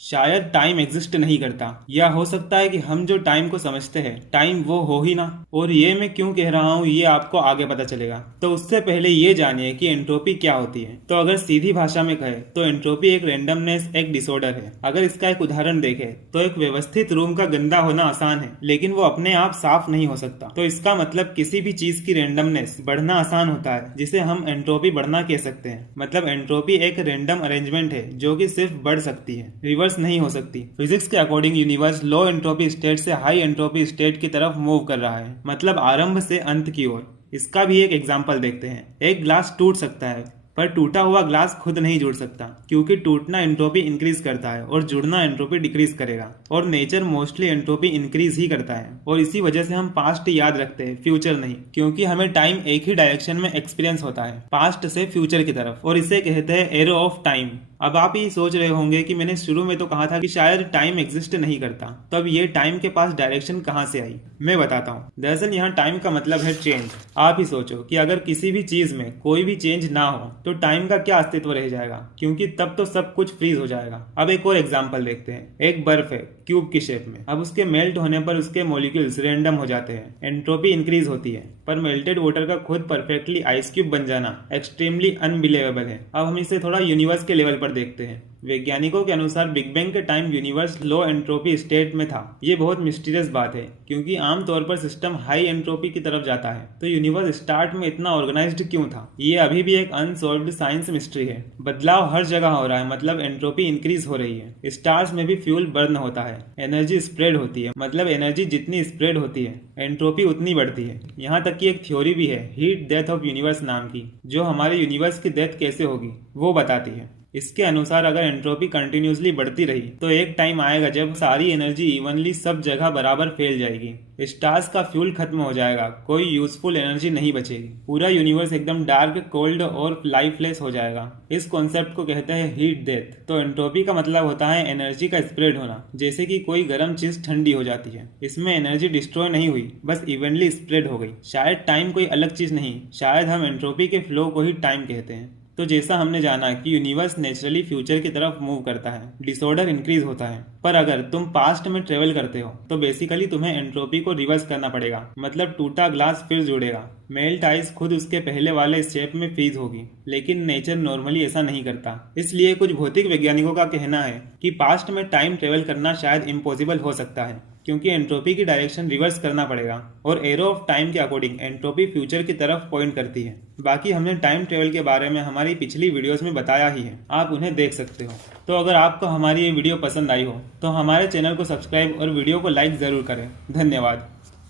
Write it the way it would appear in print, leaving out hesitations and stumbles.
शायद time exist नहीं करता, या हो सकता है कि हम जो टाइम को समझते हैं टाइम वो हो ही ना। और ये मैं क्यों कह रहा हूँ ये आपको आगे पता चलेगा। तो उससे पहले ये जानिए कि एंट्रोपी क्या होती है। तो अगर सीधी भाषा में कहे तो एंट्रोपी एक रेंडमनेस, एक डिसऑर्डर है। अगर इसका एक उदाहरण देखें तो एक व्यवस्थित रूम का गंदा होना आसान है, लेकिन वो अपने आप साफ नहीं हो सकता। तो इसका मतलब किसी भी चीज की रेंडमनेस बढ़ना आसान होता है, जिसे हम एंट्रोपी बढ़ना कह सकते हैं। मतलब एंट्रोपी एक रेंडम अरेंजमेंट है जो कि सिर्फ बढ़ सकती है, रिवर्स नहीं हो सकती। फिजिक्स के अकॉर्डिंग यूनिवर्स लो एंट्रोपी स्टेट से हाई एंट्रोपी स्टेट की तरफ मूव कर रहा है, मतलब आरंभ से अंत की ओर। इसका भी एक एग्जांपल देखते हैं। एक ग्लास टूट सकता है, पर टूटा हुआ ग्लास खुद नहीं जुड़ सकता, क्योंकि टूटना एंट्रोपी इंक्रीज करता है और जुड़ना एंट्रोपी डिक्रीज करेगा। और नेचर मोस्टली एंट्रोपी इंक्रीज ही करता है। और इसी वजह से हम पास्ट याद रखते हैं, फ्यूचर नहीं, क्योंकि हमें टाइम एक ही डायरेक्शन में एक्सपीरियंस होता है, पास्ट से फ्यूचर की तरफ। और इसे कहते हैं एरो ऑफ टाइम। अब आप ये सोच रहे होंगे कि मैंने शुरू में तो कहा था कि शायद टाइम एग्जिस्ट नहीं करता, तो अब ये टाइम के पास डायरेक्शन कहाँ से आई। मैं बताता हूँ। दरअसल यहाँ टाइम का मतलब है चेंज। आप ही सोचो कि अगर किसी भी चीज में कोई भी चेंज ना हो तो टाइम का क्या अस्तित्व रह जाएगा, क्योंकि तब तो सब कुछ फ्रीज हो जाएगा। अब एक और एग्जाम्पल देखते हैं। एक बर्फ है क्यूब की शेप में। अब उसके मेल्ट होने पर उसके मॉलिक्यूल्स रैंडम हो जाते हैं, एंट्रोपी इंक्रीज होती है। पर मेल्टेड वाटर का खुद परफेक्टली आइस क्यूब बन जाना एक्सट्रीमली अनबिलीवेबल है। अब हम इसे थोड़ा यूनिवर्स के लेवल पर देखते हैं। वैज्ञानिकों के अनुसार बिग बैंग के टाइम यूनिवर्स लो एंट्रोपी स्टेट में था। ये बहुत मिस्टीरियस बात है, क्योंकि आमतौर पर सिस्टम हाई एंट्रोपी की तरफ जाता है। तो यूनिवर्स स्टार्ट में इतना ऑर्गेनाइज्ड क्यों था? ये अभी भी एक अनसॉल्व्ड साइंस मिस्ट्री है। बदलाव हर जगह हो रहा है, मतलब एंट्रोपी इंक्रीज हो रही है। स्टार्स में भी फ्यूल बर्न होता है, एनर्जी स्प्रेड होती है, मतलब एनर्जी जितनी स्प्रेड होती है एंट्रोपी उतनी बढ़ती है। यहाँ तक कि एक थ्योरी भी है, हीट डेथ ऑफ यूनिवर्स नाम की, जो हमारे यूनिवर्स की डेथ कैसे होगी वो बताती है। इसके अनुसार अगर एंट्रोपी कंटिन्यूसली बढ़ती रही तो एक टाइम आएगा जब सारी एनर्जी इवनली सब जगह बराबर फैल जाएगी। स्टार्स का फ्यूल खत्म हो जाएगा, कोई यूजफुल एनर्जी नहीं बचेगी। पूरा यूनिवर्स एकदम डार्क, कोल्ड और लाइफलेस हो जाएगा। इस कॉन्सेप्ट को कहते हैं हीट डेथ। तो एंट्रोपी का मतलब होता है एनर्जी का स्प्रेड होना, जैसे कि कोई गर्म चीज ठंडी हो जाती है। इसमें एनर्जी डिस्ट्रॉय नहीं हुई, बस इवनली स्प्रेड हो गई। शायद टाइम कोई अलग चीज नहीं, शायद हम एंट्रोपी के फ्लो को ही टाइम कहते हैं। तो जैसा हमने जाना कि यूनिवर्स नेचुरली फ्यूचर की तरफ मूव करता है, डिसऑर्डर इंक्रीज होता है। पर अगर तुम पास्ट में ट्रेवल करते हो तो बेसिकली तुम्हें एंट्रोपी को रिवर्स करना पड़ेगा। मतलब टूटा ग्लास फिर जुड़ेगा, मेल्ट आइस खुद उसके पहले वाले शेप में फ्रीज होगी। लेकिन नेचर नॉर्मली ऐसा नहीं करता। इसलिए कुछ भौतिक वैज्ञानिकों का कहना है कि पास्ट में टाइम ट्रेवल करना शायद इम्पॉसिबल हो सकता है, क्योंकि एंट्रोपी की डायरेक्शन रिवर्स करना पड़ेगा। और एरो ऑफ टाइम के अकॉर्डिंग एंट्रोपी फ्यूचर की तरफ पॉइंट करती है। बाकी हमने टाइम ट्रेवल के बारे में हमारी पिछली वीडियोस में बताया ही है, आप उन्हें देख सकते हो। तो अगर आपको हमारी ये वीडियो पसंद आई हो तो हमारे चैनल को सब्सक्राइब और वीडियो को लाइक ज़रूर करें। धन्यवाद।